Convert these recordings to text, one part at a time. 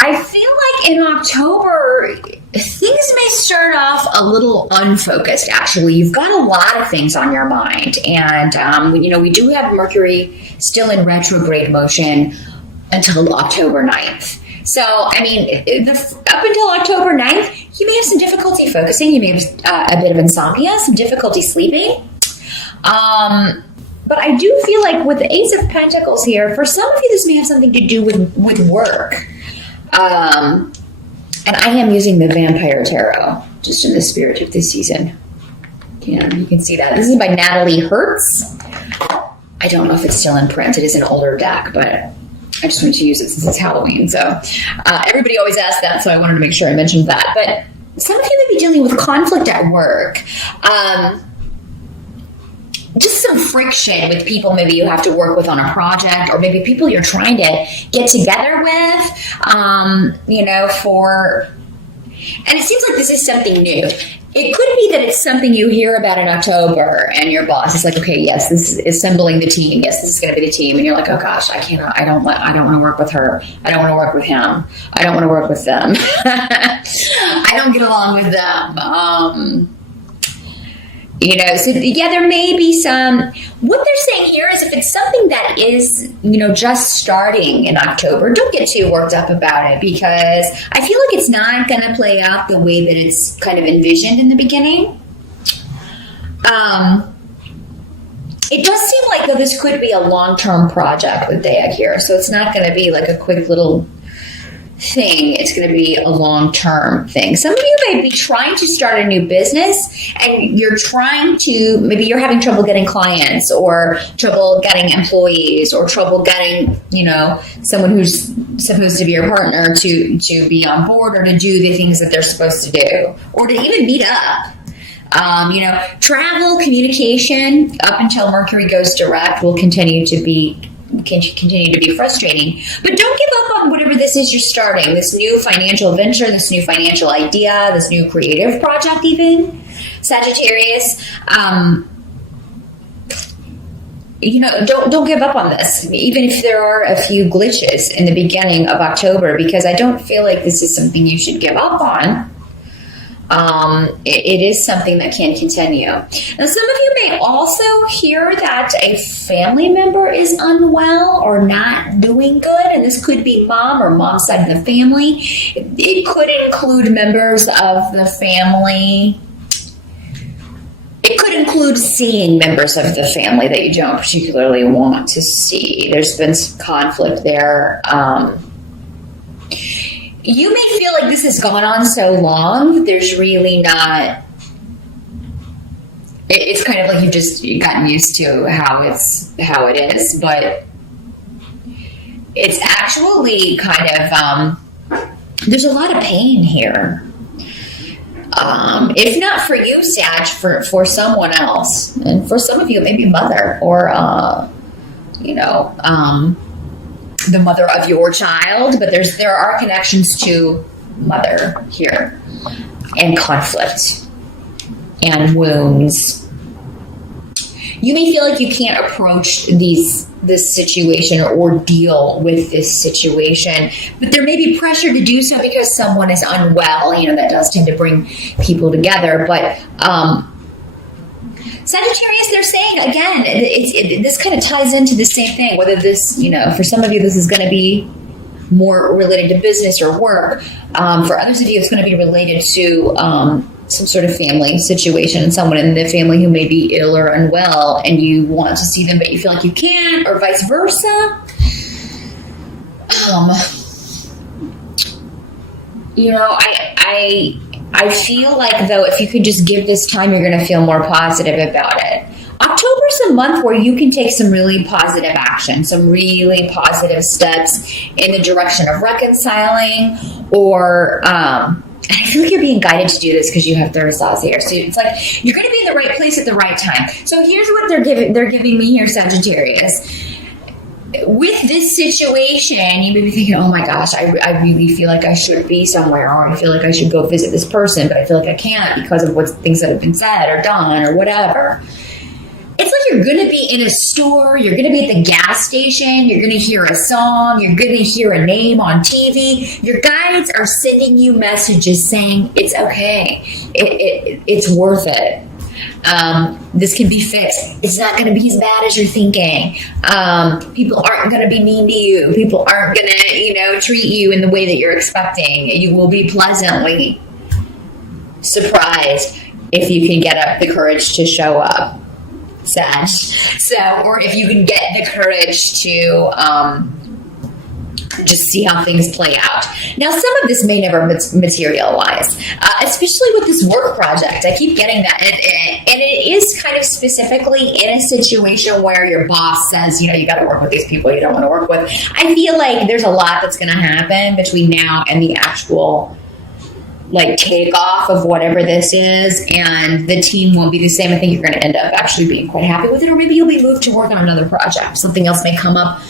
I feel like in October, things may start off a little unfocused, actually. You've got a lot of things on your mind. And, we do have Mercury still in retrograde motion until October 9th. So, up until October 9th, you may have some difficulty focusing. You may have a bit of insomnia, some difficulty sleeping. But I do feel like with the Ace of Pentacles here, for some of you, this may have something to do with work. And I am using the Vampire Tarot, just in the spirit of this season. Yeah, you can see that. This is by Natalie Hertz. I don't know if it's still in print. It is an older deck, but I just wanted to use it since it's Halloween. So everybody always asks that, so I wanted to make sure I mentioned that. But some of you may be dealing with conflict at work. Just some friction with people maybe you have to work with on a project, or maybe people you're trying to get together with, and it seems like this is something new. It could be that it's something you hear about in October and your boss is like, okay, yes, this is assembling the team. Yes, this is going to be the team. And you're like, oh gosh, I don't want to work with her. I don't want to work with him. I don't want to work with them. I don't get along with them. So yeah, there may be some, what they're saying here is if it's something that is, just starting in October, don't get too worked up about it, because I feel like it's not going to play out the way that it's kind of envisioned in the beginning. It does seem like though this could be a long-term project with Dea here. So it's not going to be like a quick little thing. It's going to be a long-term thing. Some of you may be trying to start a new business, and maybe you're having trouble getting clients, or trouble getting employees, or trouble getting, someone who's supposed to be your partner to be on board, or to do the things that they're supposed to do, or to even meet up. Travel, communication, up until Mercury goes direct, will continue to be frustrating. But don't give up on whatever this is you're starting, this new financial venture, this new financial idea, this new creative project even, Sagittarius. Don't give up on this, even if there are a few glitches in the beginning of October, because I don't feel like this is something you should give up on. It is something that can continue. Now, some of you may also hear that a family member is unwell or not doing good, and this could be mom or mom's side of the family. It could include members of the family. It could include seeing members of the family that you don't particularly want to see. There's been some conflict there. You may feel like this has gone on so long, there's really not, it's kind of like you've just gotten used to how it is, but it's actually kind of, there's a lot of pain here. If not for you, Sag, for someone else, and for some of you, maybe mother, or, the mother of your child, but there are connections to mother here, and conflict and wounds. You may feel like you can't approach this situation or deal with this situation, but there may be pressure to do so because someone is unwell. That does tend to bring people together, but Sagittarius, they're saying, again, this kind of ties into the same thing, whether this, for some of you, this is going to be more related to business or work. For others of you, it's going to be related to some sort of family situation, and someone in the family who may be ill or unwell, and you want to see them, but you feel like you can't, or vice versa. I feel like, though, if you could just give this time, you're going to feel more positive about it. October's a month where you can take some really positive action, some really positive steps in the direction of reconciling, or I feel like you're being guided to do this because you have Thursdays here. So it's like you're going to be in the right place at the right time. So here's what they're giving me here, Sagittarius. With this situation, you may be thinking, oh my gosh, I really feel like I should be somewhere, or I feel like I should go visit this person, but I feel like I can't because of things that have been said or done or whatever. it's like you're going to be in a store, you're going to be at the gas station, you're going to hear a song, you're going to hear a name on TV. Your guides are sending you messages saying it's okay, it's worth it. This can be fixed. It's not going to be as bad as you're thinking. People aren't going to be mean to you. People aren't going to, treat you in the way that you're expecting. You will be pleasantly surprised if you can get up the courage to show up, Sag. So, or if you can get the courage to just see how things play out. Now, some of this may never materialize, especially with this work project. I keep getting that. And it is kind of specifically in a situation where your boss says, you got to work with these people you don't want to work with. I feel like there's a lot that's going to happen between now and the actual takeoff of whatever this is, and the team won't be the same. I think you're going to end up actually being quite happy with it, or maybe you'll be moved to work on another project. Something else may come up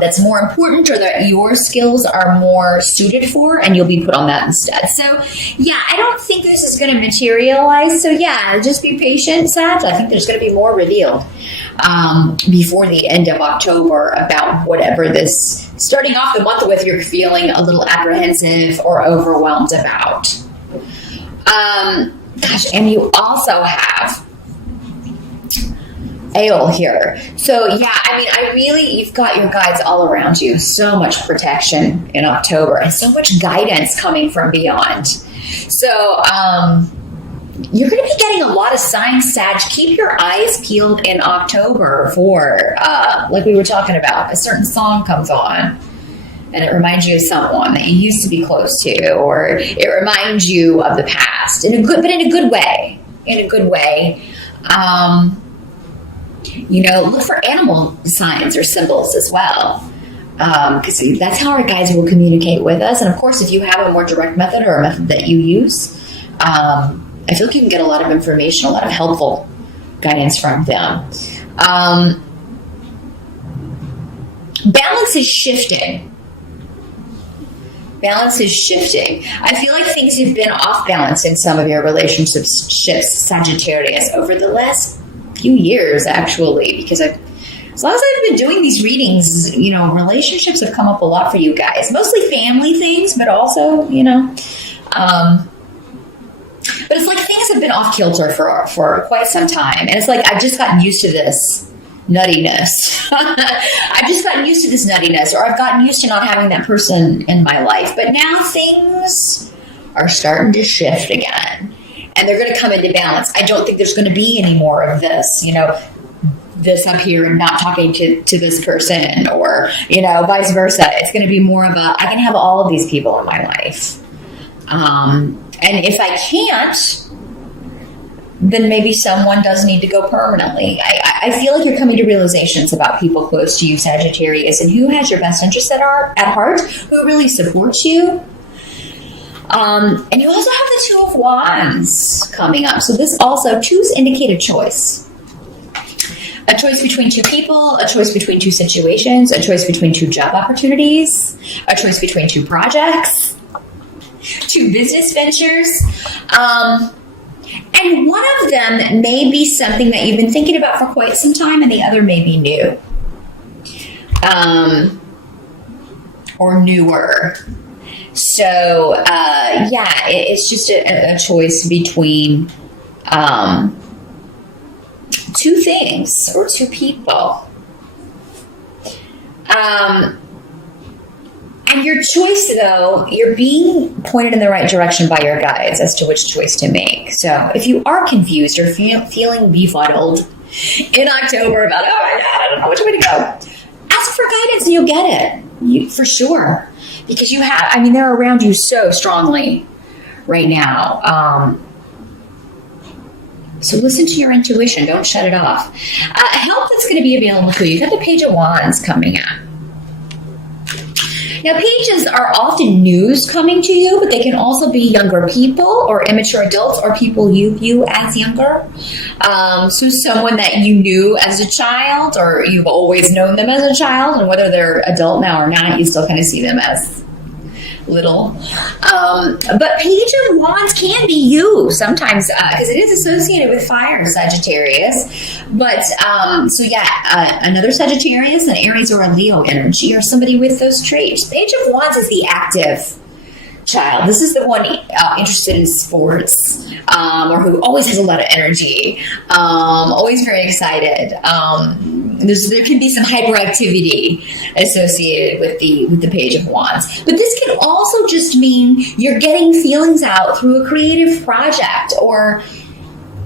that's more important, or that your skills are more suited for, and you'll be put on that instead. So, yeah, I don't think this is going to materialize. So, yeah, just be patient, Sag. I think there's going to be more revealed before the end of October about whatever this, starting off the month with, you're feeling a little apprehensive or overwhelmed about. And you also have Ale here. So, yeah, you've got your guides all around you. So much protection in October and so much guidance coming from beyond. So, you're going to be getting a lot of signs, Sag. Keep your eyes peeled in October for, like we were talking about, a certain song comes on and it reminds you of someone that you used to be close to, or it reminds you of the past but in a good way. Look for animal signs or symbols as well, because that's how our guides will communicate with us. And of course, if you have a more direct method or a method that you use, I feel like you can get a lot of information, a lot of helpful guidance from them. Balance is shifting. I feel like things have been off balance in some of your relationships, Sagittarius, over the last few years, actually, because as long as I've been doing these readings, relationships have come up a lot for you guys. Mostly family things, but also, but it's like things have been off kilter for quite some time. And it's like I've just gotten used to this nuttiness. Or I've gotten used to not having that person in my life. But now things are starting to shift again. And they're going to come into balance. I don't think there's going to be any more of this, this up here and not talking to this person, or, vice versa. It's going to be more of I can have all of these people in my life. And if I can't, then maybe someone does need to go permanently. I feel like you're coming to realizations about people close to you, Sagittarius, and who has your best interests at heart, who really supports you. And you also have the Two of Wands coming up. So this also, twos indicate a choice. A choice between two people, a choice between two situations, a choice between two job opportunities, a choice between two projects, two business ventures. And one of them may be something that you've been thinking about for quite some time, and the other may be new. Or newer. So, it's just a choice between two things or two people. And your choice, though, you're being pointed in the right direction by your guides as to which choice to make. So if you are confused or feeling befuddled in October about, oh my God, I don't know which way to go, ask for guidance and you'll get it, for sure. Because they're around you so strongly right now. So listen to your intuition. Don't shut it off. Help that's going to be available to you. You've got the Page of Wands coming up. Now, pages are often news coming to you, but they can also be younger people or immature adults or people you view as younger. So someone that you knew as a child, or you've always known them as a child, and whether they're adult now or not, you still kind of see them as little. But Page of Wands can be you sometimes, because it is associated with fire, Sagittarius. But so yeah, another Sagittarius, an Aries or a Leo energy, or somebody with those traits. Page of Wands is the active child. This is the one interested in sports, or who always has a lot of energy, always very excited. There can be some hyperactivity associated with the Page of Wands, but this can also just mean you're getting feelings out through a creative project, or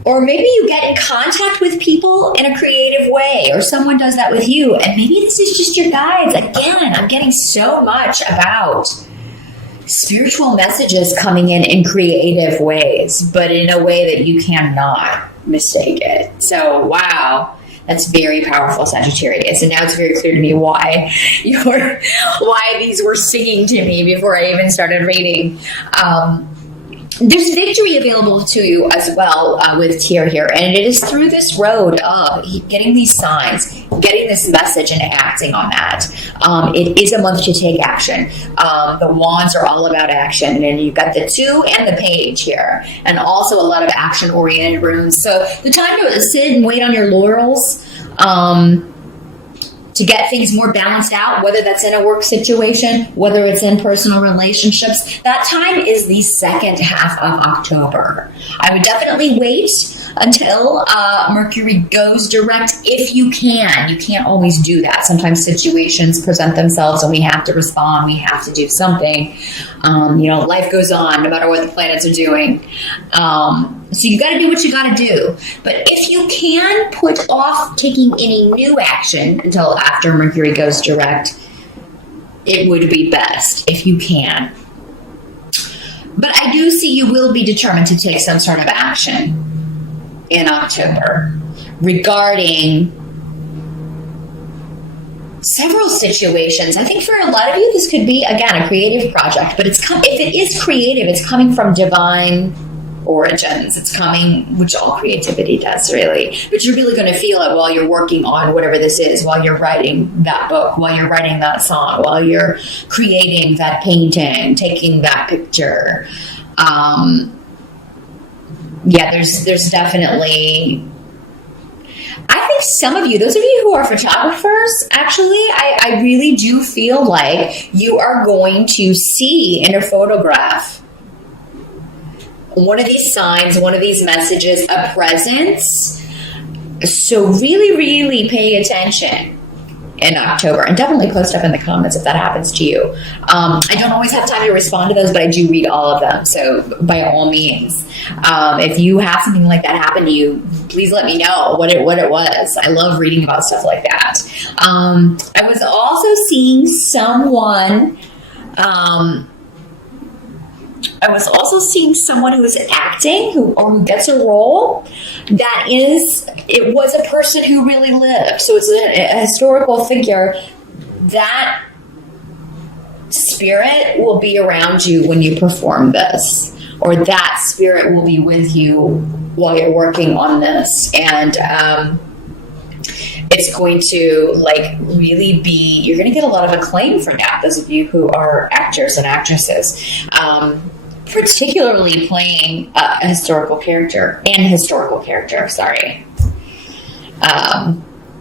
maybe you get in contact with people in a creative way, or someone does that with you, and maybe this is just your guides. Again, I'm getting so much about spiritual messages coming in creative ways, but in a way that you cannot mistake it. So, wow, that's very powerful, Sagittarius. And now it's very clear to me why these were singing to me before I even started reading. There's victory available to you as well with Tyr here, and it is through this road of getting these signs, getting this message, and acting on that. It is a month to take action. The Wands are all about action, and you've got the 2 and the Page here, and also a lot of action-oriented runes. So the time to sit and wait on your laurels, to get things more balanced out, whether that's in a work situation, whether it's in personal relationships. That time is the second half of October. I would definitely wait until Mercury goes direct if you can. You can't always do that. Sometimes situations present themselves and we have to respond. We have to do something. Life goes on no matter what the planets are doing. So you got to do what you got to do. But if you can put off taking any new action until after Mercury goes direct, it would be best if you can. But I do see you will be determined to take some sort of action in October regarding several situations. I think for a lot of you, this could be, again, a creative project, but if it is creative, it's coming from divine origins. It's coming, which all creativity does, really. But you're really going to feel it while you're working on whatever this is, while you're writing that book, while you're writing that song, while you're creating that painting, taking that picture. There's definitely, I think some of you, those of you who are photographers, actually, I really do feel like you are going to see in a photograph one of these signs, one of these messages, a presence. So really, really pay attention in October, and definitely post up in the comments if that happens to you. I don't always have time to respond to those, but I do read all of them. So by all means, if you have something like that happen to you, please let me know what it was. I love reading about stuff like that. I was also seeing someone, who is acting, who gets a role it was a person who really lived. So it's a historical figure. That spirit will be around you when you perform this, or that spirit will be with you while you're working on this. And it's going to really be, you're going to get a lot of acclaim for that. Those of you who are actors and actresses, particularly playing a historical character. Sorry.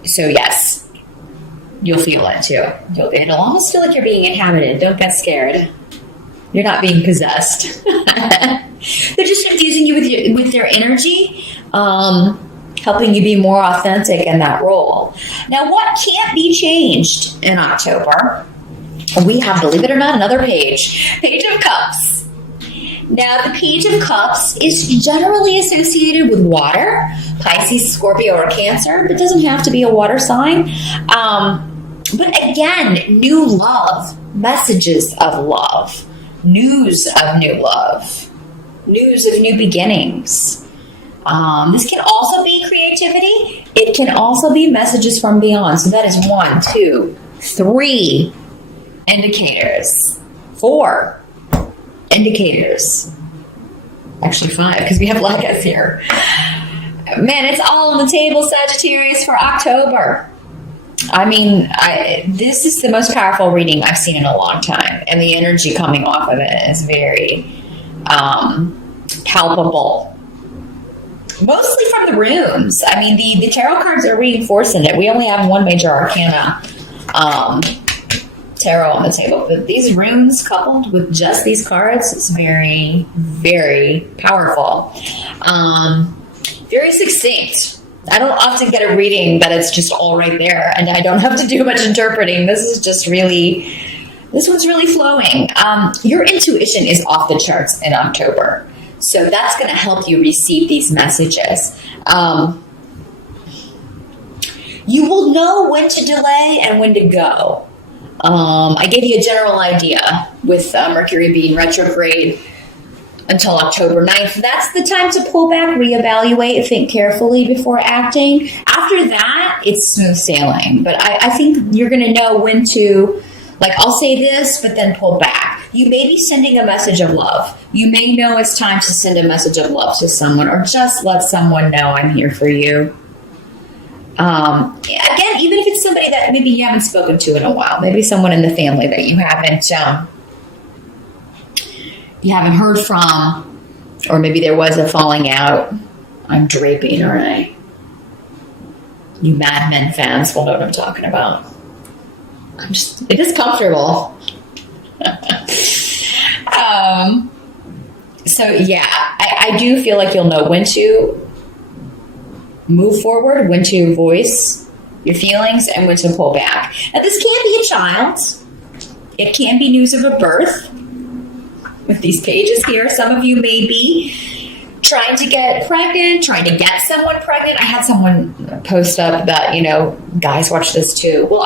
So yes, you'll feel it too. It'll almost feel like you're being inhabited. Don't get scared. You're not being possessed. They're just infusing you with their energy, helping you be more authentic in that role. Now, what can't be changed in October? We have, believe it or not, another Page of Cups. Now, the Page of Cups is generally associated with water, Pisces, Scorpio, or Cancer, but it doesn't have to be a water sign. But again, new love, messages of love, news of new love, news of new beginnings. This can also be creativity. It can also be messages from beyond. So that is 1, 2, 3 indicators. 4 indicators. Actually 5, because we have blackouts here. Man, it's all on the table, Sagittarius, for October. I mean, this is the most powerful reading I've seen in a long time, and the energy coming off of it is very palpable. Mostly from the runes. I mean, the tarot cards are reinforcing it. We only have one major arcana tarot on the table, but these runes coupled with just these cards is very, very powerful. Very succinct. I don't often get a reading that it's just all right there, and I don't have to do much interpreting. This one's really flowing. Your intuition is off the charts in October, so that's going to help you receive these messages. You will know when to delay and when to go. I gave you a general idea with Mercury being retrograde until October 9th. That's the time to pull back, reevaluate, think carefully before acting. After that, it's smooth sailing. But I think you're going to know when to, like, I'll say this, but then pull back. You may be sending a message of love. You may know it's time to send a message of love to someone, or just let someone know I'm here for you. Again, even if it's somebody that maybe you haven't spoken to in a while, maybe someone in the family that you haven't heard from, or maybe there was a falling out. I'm draping, all right. You Mad Men fans will know what I'm talking about. It is comfortable. So yeah, I do feel like you'll know when to move forward, when to voice your feelings, and when to pull back. Now, this can be a child. It can be news of a birth. With these pages here, some of you may be trying to get pregnant, trying to get someone pregnant. I had someone post up that, guys watch this too. Well,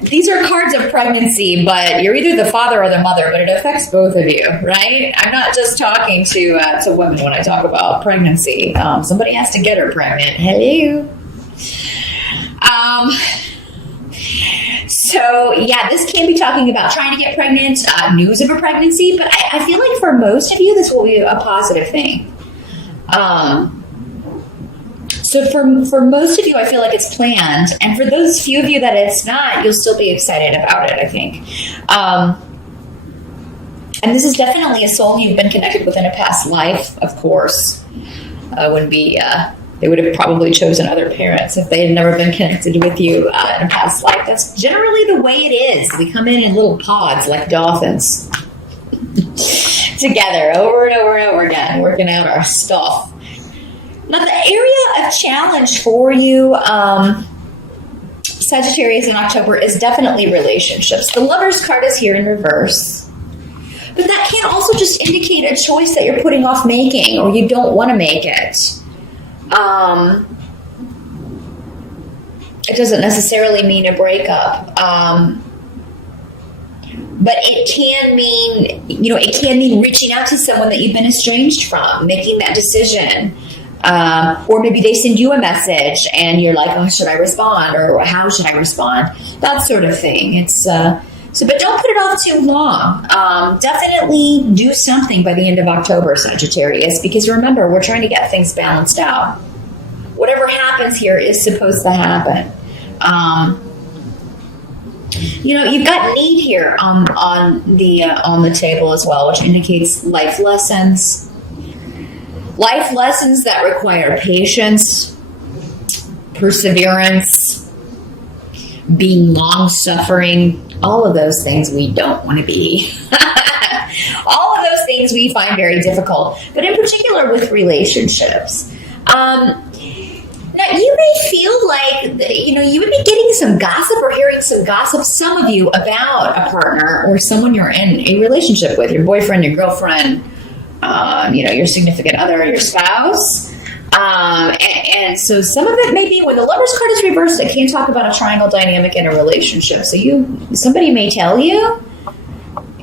these are cards of pregnancy, but you're either the father or the mother, but it affects both of you, right? I'm not just talking to women when I talk about pregnancy. Somebody has to get her pregnant. Hello. So, yeah, this can be talking about trying to get pregnant, news of a pregnancy, but I feel like for most of you, this will be a positive thing. So for most of you, I feel like it's planned. And for those few of you that it's not, you'll still be excited about it, I think. And this is definitely a soul you've been connected with in a past life, of course. They would have probably chosen other parents if they had never been connected with you in a past life. That's generally the way it is. We come in little pods like dolphins together over and over and over again, working out our stuff. Now, the area of challenge for you, Sagittarius, in October is definitely relationships. The Lover's card is here in reverse. But that can also just indicate a choice that you're putting off making, or you don't want to make it. It doesn't necessarily mean a breakup. But it can mean, it can mean reaching out to someone that you've been estranged from, making that decision. Or maybe they send you a message and you're like, oh, should I respond? Or how should I respond? That sort of thing. But don't put it off too long. Definitely do something by the end of October, Sagittarius, because remember, we're trying to get things balanced out. Whatever happens here is supposed to happen. You've got need here on the table as well, which indicates life lessons. Life lessons that require patience, perseverance, being long-suffering, all of those things we don't want to be. All of those things we find very difficult, but in particular with relationships. Now, you may feel like, you would be getting some gossip or hearing some gossip, some of you, about a partner or someone you're in a relationship with, your boyfriend, your girlfriend, your significant other, your spouse. And so some of it may be when the Lover's card is reversed, it can talk about a triangle dynamic in a relationship. So somebody may tell you,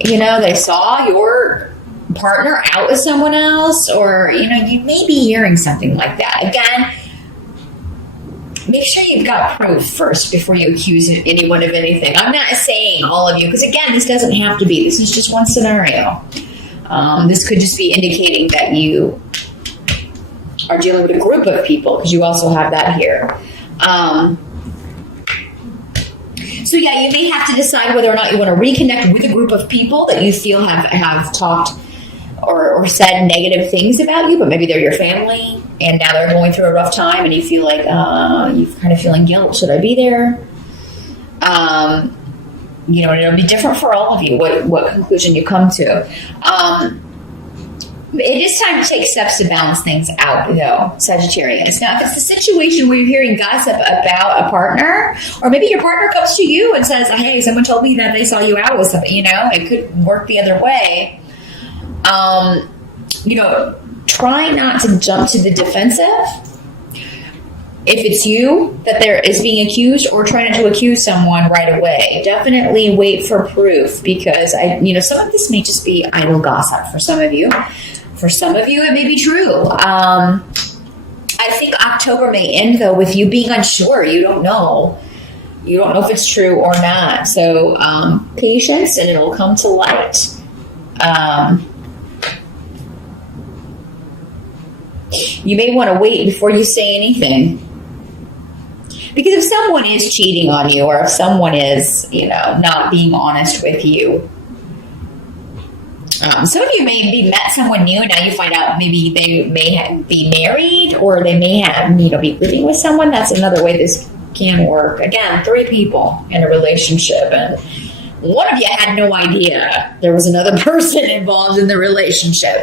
they saw your partner out with someone else, or, you may be hearing something like that. Again, make sure you've got proof first before you accuse anyone of anything. I'm not saying all of you, because again, this doesn't have to be. This is just one scenario. This could just be indicating that you are dealing with a group of people, because you also have that here. So yeah, you may have to decide whether or not you want to reconnect with a group of people that you feel have talked or said negative things about you, but maybe they're your family and now they're going through a rough time and you feel like, you're kind of feeling guilt. Should I be there? You know, and it'll be different for all of you, what conclusion you come to. It is time to take steps to balance things out, though, Sagittarius. Now, if it's a situation where you're hearing gossip about a partner, or maybe your partner comes to you and says, hey, someone told me that they saw you out with something, you know, it could work the other way. You know, try not to jump to the defensive. If it's you that there is being accused, or try not to accuse someone right away, definitely wait for proof, because some of this may just be idle gossip for some of you. For some of you, it may be true. I think October may end, though, with you being unsure. You don't know. You don't know if it's true or not. So patience, and it'll come to light. You may want to wait before you say anything. Because if someone is cheating on you, or if someone is, not being honest with you, some of you may met someone new, and now you find out maybe they may be married, or they may have, be living with someone. That's another way this can work. Again, 3 people in a relationship, and one of you had no idea there was another person involved in the relationship.